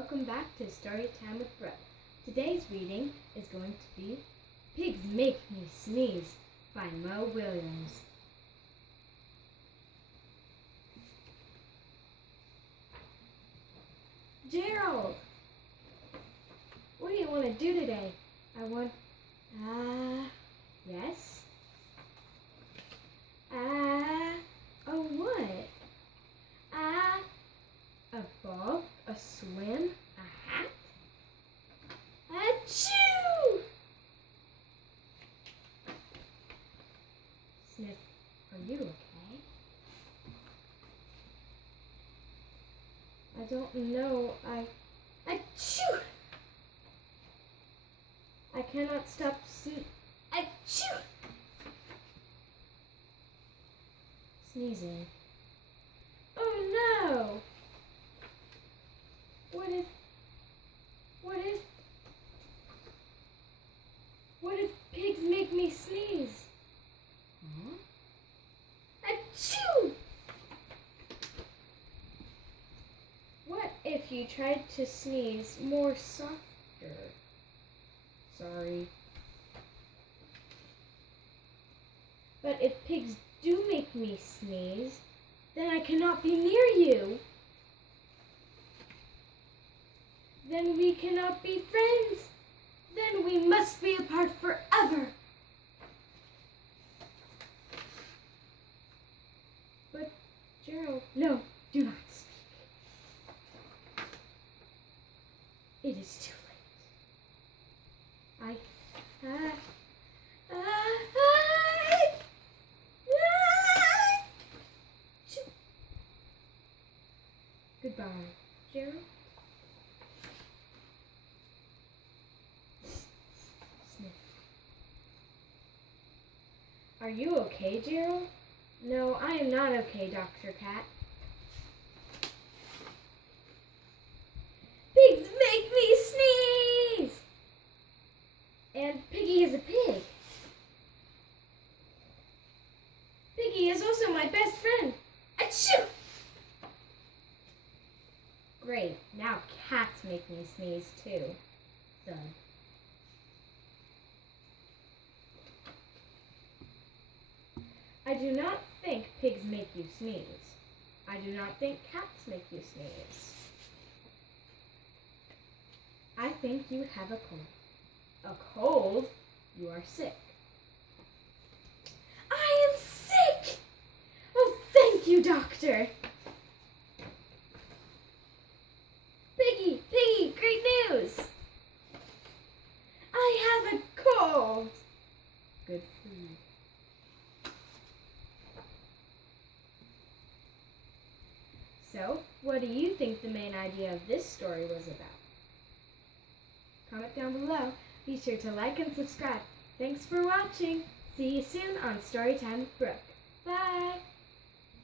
welcome back to Storytime with Brooke. Today's reading is going to be Pigs Make Me Sneeze by Mo Williams. Gerald, what do you want to do today? Yes? Oh what? A ball, a swim, a hat? Achoo! Sniff, are you okay? I don't know, Achoo! I cannot stop Achoo! Sneezing. Oh no! What if pigs make me sneeze? Achoo! What if you tried to sneeze more softer? Sorry. But if pigs do make me sneeze, then I cannot be near you. Then we cannot be friends. Then we must be apart forever. But, Gerald, no, do not speak. It is too late. Goodbye, Gerald. Sniff. Are you okay, Gerald? No, I am not okay, Dr. Cat. Pigs make me sneeze! And Piggy is a pig. Piggy is also my best friend. Achoo! Great, now cats make me sneeze too. Thud. I do not think pigs make you sneeze. I do not think cats make you sneeze. I think you have a cold. A cold? You are sick. I am sick! Oh, thank you, doctor. Piggy, great news! I have a cold. Good for you. So, what do you think the main idea of this story was about? Comment down below. Be sure to like and subscribe. Thanks for watching. See you soon on Storytime with Brooke. Bye!